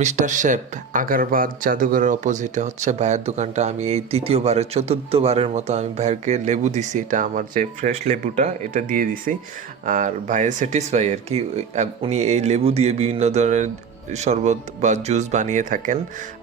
Mister shape আগারবাদ জাদুঘরের অপোজিটে হচ্ছে ভাইয়ের দোকানটা। আমি এই চতুর্থবারের মতো আমি ভাইয়েরকে লেবু দিছি। এটা আমার যে ফ্রেশ লেবুটা এটা দিয়ে দিছি। আর ভাইয়ের স্যাটিসফাই আর কি। উনি এই লেবু দিয়ে বিভিন্ন ধরনের শরবত বা জুস বানিয়ে থাকেন।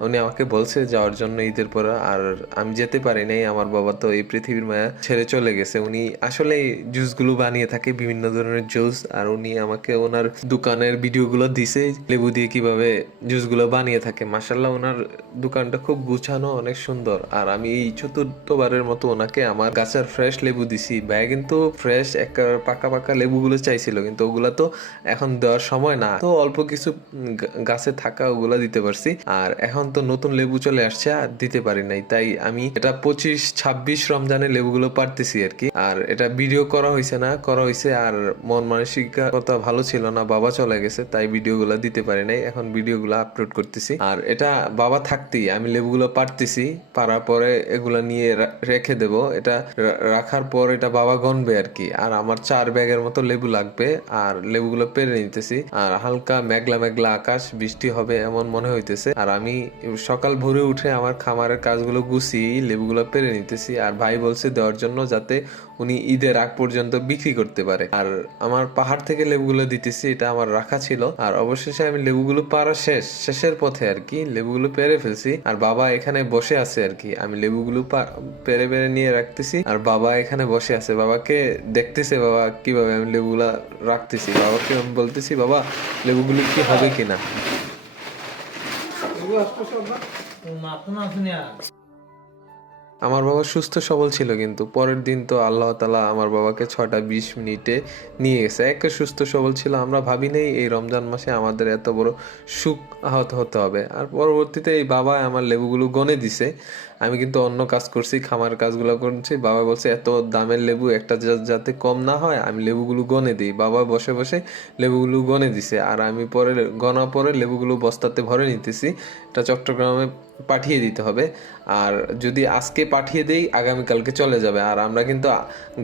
উনি আমাকে বলছে যাওয়ার জন্য ঈদের পর, আর আমি যেতে পারি নাই। আমার বাবা তো এই পৃথিবীর মায়া ছেড়ে চলে গেছে। উনি আসলে জুসগুলো বানিয়ে থাকে, বিভিন্ন ধরনের জুস। আর উনি আমাকে ওনার দোকানের ভিডিওগুলো দিছে, লেবু দিয়ে কিভাবে জুসগুলো বানিয়ে থাকে। মাশাল্লাহ ওনার দোকানটা খুব গুছানো, অনেক সুন্দর। আর আমি এই চতুর্থবারের মতো ওনাকে আমার গাছের ফ্রেশ লেবু দিছি। ভাই কিন্তু ফ্রেশ একটা পাকা পাকা লেবুগুলো চাইছিল, কিন্তু ওগুলা তো এখন দেওয়ার সময় না, তো অল্প কিছু গাছে থাকা ওগুলা দিতে পারছি। আর এখন তো নতুন লেবু চলে আসছে, আর দিতে পারি নাই। তাই আমি এটা 25-26 রমজানের লেবুগুলো পারতেছি আর কি। আর এটা ভিডিও করা হয়েছে না, করা হয়েছে। আর মন মানসিকতা ভালো ছিল না, বাবা চলে গেছে, তাই ভিডিওগুলো দিতে পারি নাই। এখন ভিডিওগুলো আপলোড করতেছি। আর এটা বাবা থাকতেই আমি লেবুগুলো পারতেছি। পারার পরে এগুলা নিয়ে রেখে দেব। এটা রাখার পর এটা বাবা গনবে আর কি। আর আমার 4 ব্যাগের মতো লেবু লাগবে। আর লেবুগুলো পেরে নিতেছি। আর হালকা মেঘলা মেঘলা আকাশ, বৃষ্টি হবে এমন মনে হইতেছে। আর আমি সকাল ভোরে উঠে আমার খামারের কাজগুলো গুছিয়ে লেবুগুলো পেরে নিতেছি। আর ভাই বলছে দেওয়ার জন্য, যাতে উনি ঈদের আগ পর্যন্ত বিক্রি করতে পারে। আর আমার পাহাড় থেকে লেবুগুলো দিতেছি, এটা আমার রাখা ছিল। আর অবশেষে আমি লেবুগুলো পারা শেষের পথে আর কি, লেবুগুলো পেরে ফেলছি। আর বাবা এখানে বসে আছে আর কি। আমি লেবুগুলো পেরে পেরে নিয়ে রাখতেছি, আর বাবা এখানে বসে আছে। বাবাকে দেখতেছে বাবা কিভাবে আমি লেবুগুলা রাখতেছি। বাবাকে আমি বলতেছি, বাবা লেবুগুলো কি হবে কিনা। আমার বাবা সুস্থ সবল ছিল, কিন্তু পরের দিন তো আল্লাহ তাআলা আমার বাবাকে 6টা 20 মিনিটে নিয়ে গেছে। একে সুস্থ সবল ছিল, আমরা ভাবি নাই এই রমজান মাসে আমাদের এত বড় সুখ আহত হতে হবে। আর পরবর্তীতে এই বাবা আমার লেবুগুলো গনে দিছে। আমি কিন্তু অন্য কাজ করছি, খামার কাজগুলো করছি। বাবা বলছে এত দামের লেবু একটা যাতে কম না হয়, আমি লেবুগুলো গনে দিই। বাবা বসে বসে লেবুগুলো গনে দিছে। আর আমি পরে গনা পরে লেবুগুলো বস্তাতে ভরে নিতেছি। এটা চট্টগ্রামে পাঠিয়ে দিতে হবে। আর যদি আজকে পাঠিয়ে দেই, আগামীকালকে চলে যাবে। আর আমরা কিন্তু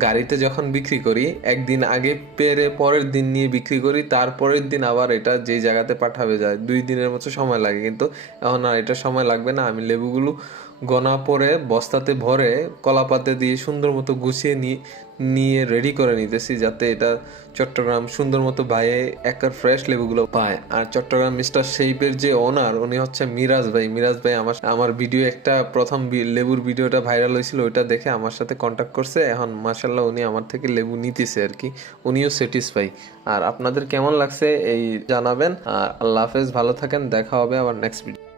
গাড়িতে যখন বিক্রি করি, একদিন আগে পেরে পরের দিন নিয়ে বিক্রি করি, তারপরের দিন আবার এটা যেই জায়গাতে পাঠাবে যায় 2 দিনের মতো সময় লাগে। কিন্তু এখন আর এটা সময় লাগবে না। আমি লেবুগুলো গনা পরে বস্তাতে ভরে কলাপাতে দিয়ে সুন্দর মতো গুছিয়ে নিয়ে রেডি করে নিতেছি, যাতে এটা চট্টগ্রাম সুন্দর মতো ভাইয়ে একার ফ্রেশ লেবুগুলো পায়। আর চট্টগ্রাম মিস্টার শেপের যে ওনার, উনি হচ্ছে মিরাজ ভাই। মিরাজ ভাই আমার ভিডিও একটা প্রথম লেবুর ভিডিওটা ভাইরাল হয়েছিল, ওইটা দেখে আমার সাথে কন্ট্যাক্ট করছে। এখন মাশাল্লাহ উনি আমার থেকে লেবু নিতেছে আর কি। উনিও স্যাটিসফাই। আর আপনাদের কেমন লাগছে এই জানাবেন। আর আল্লাহ হাফেজ, ভালো থাকেন, দেখা হবে আবার নেক্সট ভিডিও।